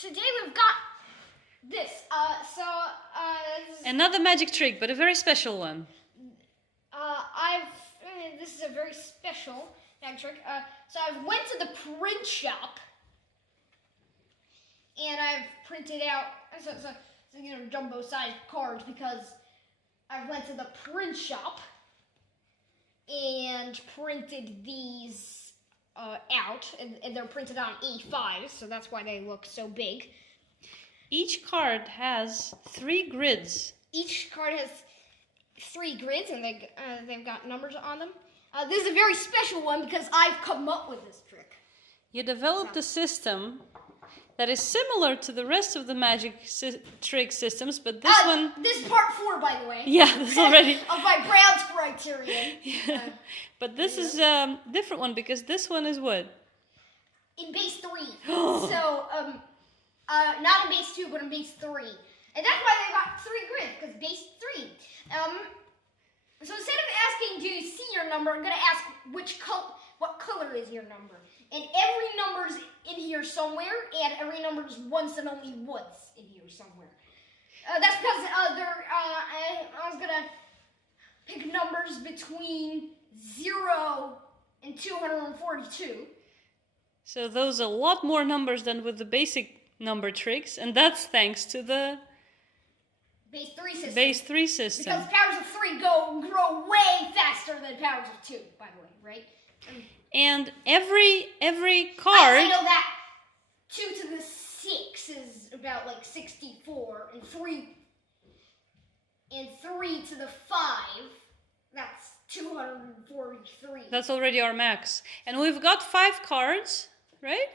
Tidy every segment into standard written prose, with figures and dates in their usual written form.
today we've got this. Another magic trick, but a very special one. This is a very special magic trick. So I went to the print shop, and I've printed out jumbo-sized cards because I went to the print shop and printed these out, and they're printed on A5, so that's why they look so big. Each card has 3 grids. Each card has 3 grids, and they've got numbers on them. This is a very special one because I've come up with this trick. You developed a system that is similar to the rest of the magic trick systems, but this one... This is part 4, by the way. Yeah, this already... of my Brown's criterion. Yeah. But this is a different one because this one is what? In base 3. So, not in base 2, but in base 3. And that's why they got 3 grids, because base 3. So instead of asking, do you see your number, I'm going to ask what color is your number. And every number's in here somewhere, and every number's once and only once in here somewhere. That's because I was going to pick numbers between 0 and 242. So those are a lot more numbers than with the basic number tricks, and that's thanks to the Base 3 system. Base 3 system. Because powers of 3 grow way faster than powers of 2, by the way, right? And every card... I know that 2 to the 6 is about like 64, and 3 to the 5, that's 243. That's already our max. And we've got 5 cards, right?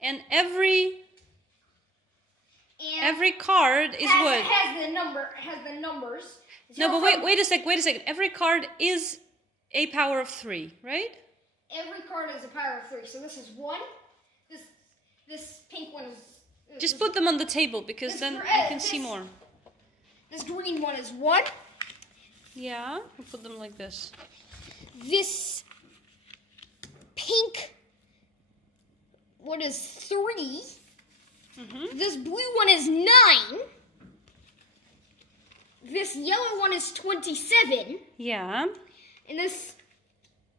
And every card is what? Has the numbers. No, but wait a second. Every card is a power of 3, right? Every card is a power of 3. So this is 1. This pink one is... Just put them on the table, because then you can see more. This green one is 1. Yeah, we'll put them like this. This pink one is 3. Mm-hmm. This blue one is 9. This yellow one is 27. Yeah. And this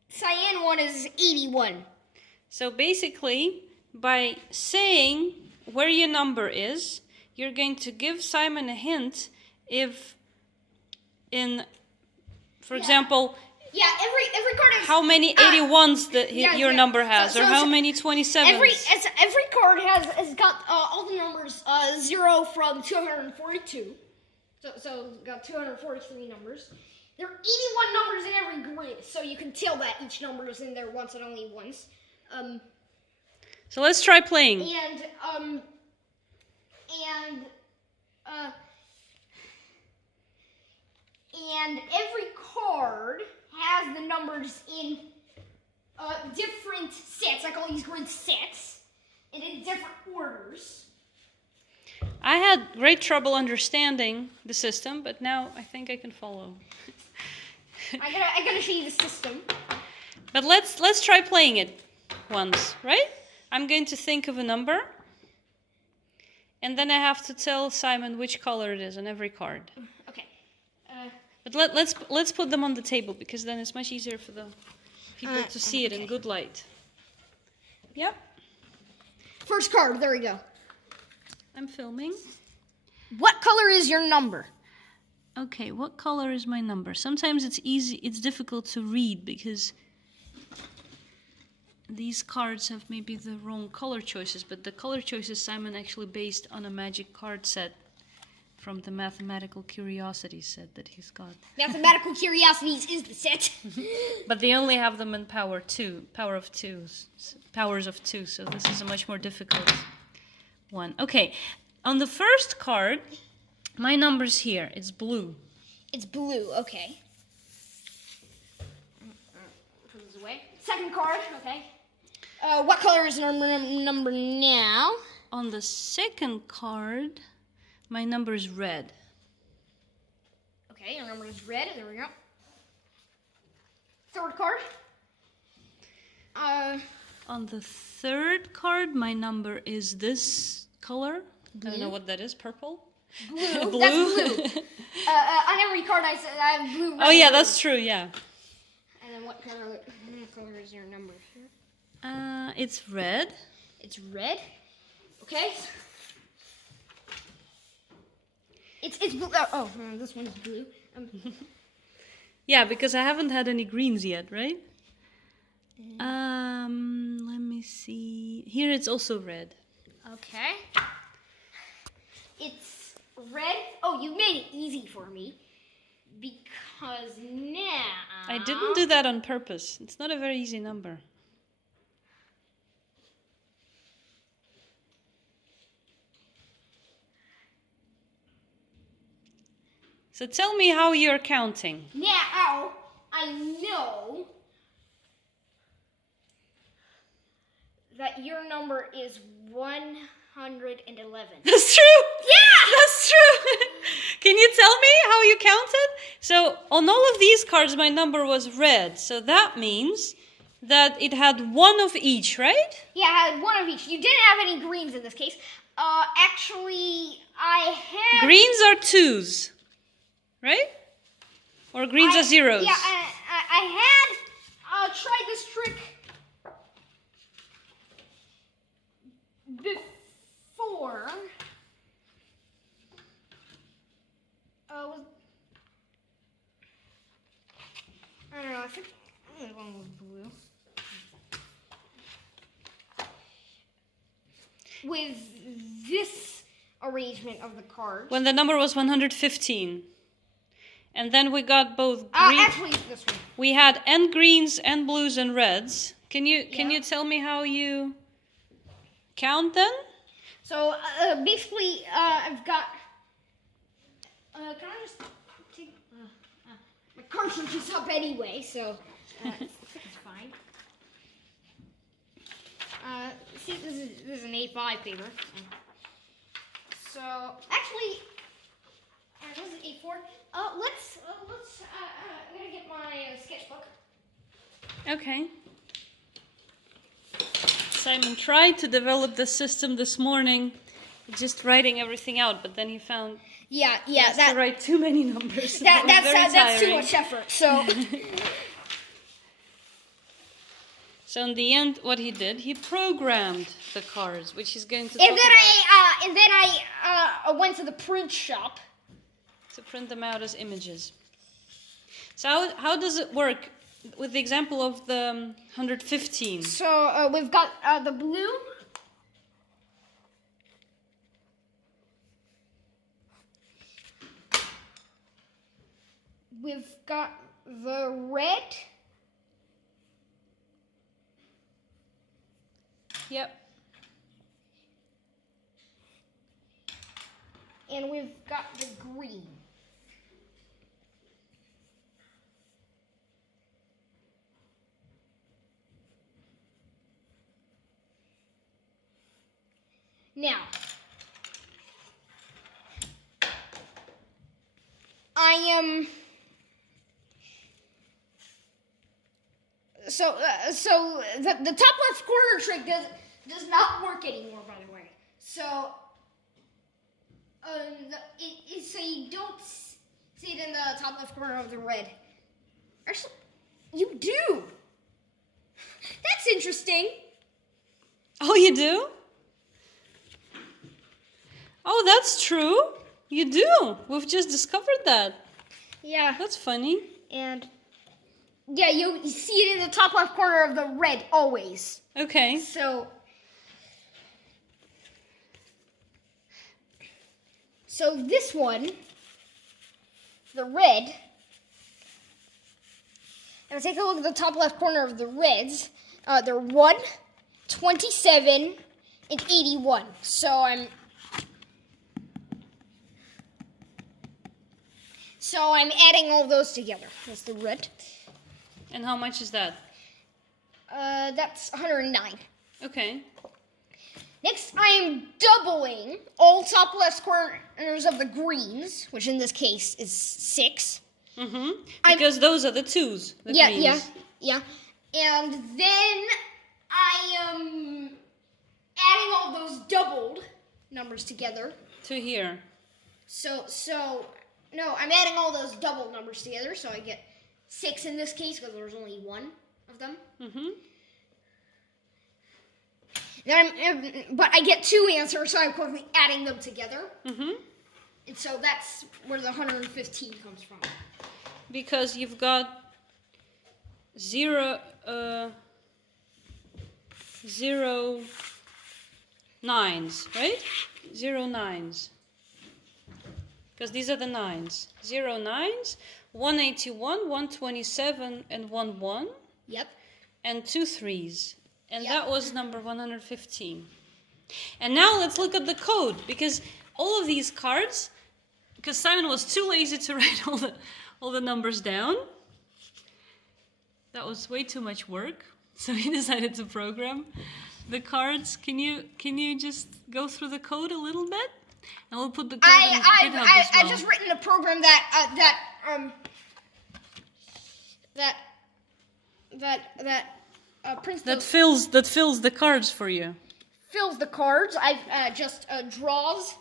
cyan one is 81. So basically, by saying where your number is, you're going to give Simon a hint if for example... Yeah, every card has... How many 81s that your number has, or how many 27s? Every card has got all the numbers 0 from 242. So got 243 numbers. There are 81 numbers in every grid, so you can tell that each number is in there once and only once. So let's try playing. And every card has the numbers in different sets, like all these grid sets, and in different orders. I had great trouble understanding the system, but now I think I can follow. I gotta show you the system. But let's try playing it once, right? I'm going to think of a number, and then I have to tell Simon which color it is on every card. Okay. But let's put them on the table, because then it's much easier for the people to see it in good light. Yep. First card. There we go. I'm filming. What color is your number? Okay, what color is my number? Sometimes it's difficult to read because these cards have maybe the wrong color choices, but the color choices Simon actually based on a magic card set from the Mathematical Curiosities set that he's got. Mathematical Curiosities is the set. But they only have them in power of 2, so this is a much more difficult one. Okay, on the first card, my number's here. It's blue. It's blue, okay. Put this away. Second card, okay. What color is number now? On the second card, my number is red. Okay, your number is red. There we go. Third card. On the third card, my number is this color. I don't know what that is. Purple? Blue. Blue? That's blue. On every card I said I have blue. Oh, red, yeah, blue. that's true, yeah. And then what color is your number here? It's red. It's red. Okay. It's blue. This one's blue. Yeah, because I haven't had any greens yet, right? Let me see. Here it's also red. Okay. It's red. Oh, you made it easy for me. Because now... I didn't do that on purpose. It's not a very easy number. So tell me how you're counting. Now, I know that your number is 111. That's true. Yeah! That's true. Can you tell me how you counted? So on all of these cards, my number was red. So that means that it had one of each, right? Yeah, I had one of each. You didn't have any greens in this case. Actually, I had... Greens are twos, right? Or greens are zeros? Yeah, I had tried this trick before. I don't know, I think I'm going with blue. With this arrangement of the cards. When the number was 115. And then we got both green. Actually, this one. We had and greens and blues and reds. Can you tell me how you count them? So basically, I've got. Can I just take my cartridge is up anyway, so it's fine. See, this is an A5 paper. So actually, this is A4. Let's. I'm gonna get my sketchbook. Okay. Simon tried to develop the system this morning, just writing everything out, but then he found Yeah, he has to write too many numbers. That's too much effort. So. So in the end, what he did, he programmed the cards, which he's going to And talk then about I went to the print shop. to print them out as images. So how does it work with the example of the 115? So we've got the blue. We've got the red. Yep. And we've got the green. Now, I am... So the top left corner trick does not work anymore, by the way. So, so you don't see it in the top left corner of the red. Actually, you do. That's interesting. Oh, you do? Oh, that's true. You do. We've just discovered that. Yeah. That's funny. And yeah, you see it in the top left corner of the red always. Okay. So this one, the red, and take a look at the top left corner of the reds. They're 1, 27, and 81. So I'm adding all those together. That's the red. And how much is that? That's 109. Okay. Next, I am doubling all top left corners of the greens, which in this case is 6. Mm-hmm. Because those are the twos. The greens. Yeah. And then I am adding all those doubled numbers together. To here. So no, I'm adding all those double numbers together, so I get 6 in this case because there's only one of them. Mm-hmm. But I get 2 answers, so I'm quickly adding them together. Mm-hmm. And so that's where the 115 comes from. Because you've got 0 nines, right? 0 nines. Because these are the nines. 0 nines, 181, 127, and 1 1. Yep. And 2 threes. And Yep. that was number 115. And now let's look at the code, because all of these cards, because Simon was too lazy to write all the numbers down. That was way too much work, so he decided to program the cards. Can you just go through the code a little bit, and we'll put the code on GitHub as well. I've just written a program that prints that fills the cards for you. fills the cards. I've just draws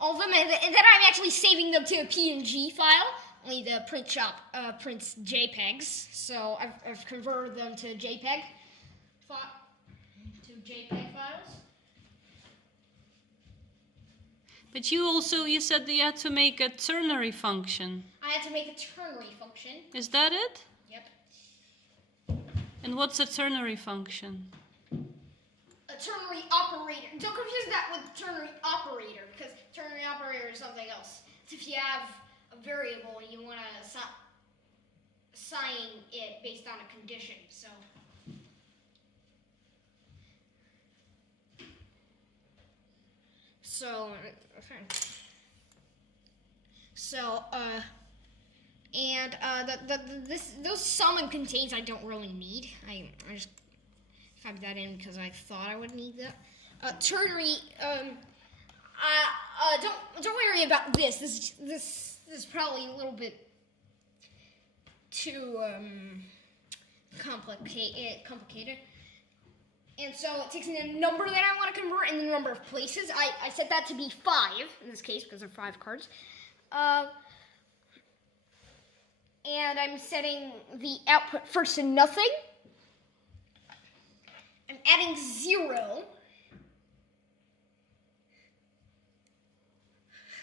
all of them, and then I'm actually saving them to a PNG file. Only the print shop prints JPEGs, so I've converted them to JPEG files. But you said that you had to make a ternary function. I had to make a ternary function. Is that it? Yep. And what's a ternary function? A ternary operator. Don't confuse that with ternary operator, because ternary operator is something else. It's if you have a variable and you want to assign it based on a condition. Those sum and contains I don't really need. I just typed that in because I thought I would need that. Ternary. Don't worry about this. This is probably a little bit too complicated. And so it takes in a number that I want to convert and the number of places. I set that to be 5 in this case because there are 5 cards. And I'm setting the output first to nothing. I'm adding 0.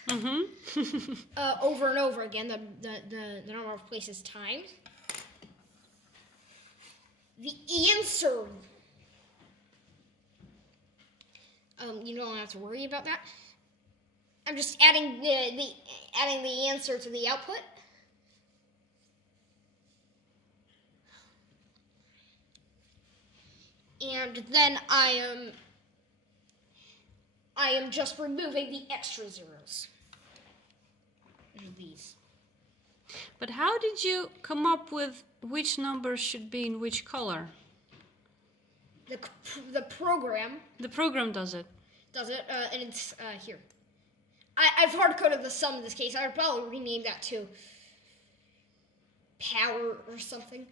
Mm-hmm. Over and over again, the number of places times. The answer. You don't have to worry about that. I'm just adding the answer to the output. And then I am just removing the extra zeros. These. But how did you come up with which numbers should be in which color? The program. The program does it. Does it? And it's here. I've hard-coded the sum in this case. I would probably rename that to power or something.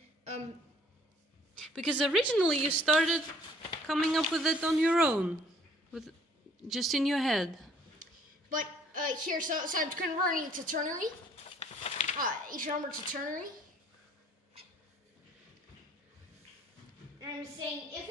Because originally you started coming up with it on your own, just in your head. But here, so I'm converting it to ternary. Each number to ternary. And I'm saying if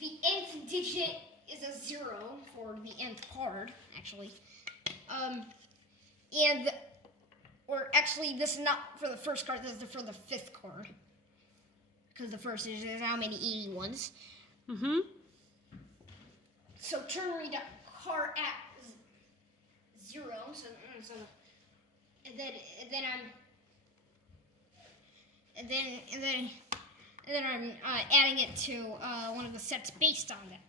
the nth digit is a 0 for the nth card, actually, or actually this is not for the first card, this is for the 5th card, because the first is how many 81s. Mm-hmm. So ternary card at 0, and then I'm adding it to one of the sets based on that.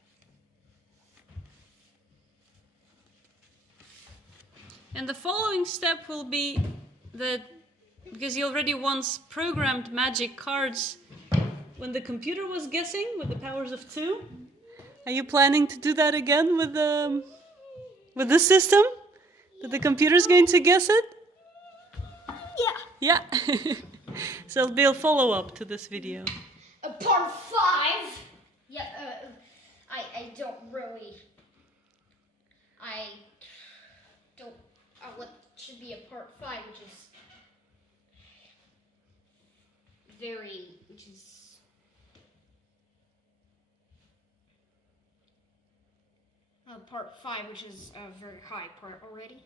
And the following step will be that, because you already once programmed magic cards when the computer was guessing with the powers of 2. Are you planning to do that again with the system? That the computer's going to guess it? Yeah. Yeah. So it'll be a follow-up to this video. Part 5. Yeah, I don't really. I don't. What should be a part 5, which is part 5, which is a very high part already.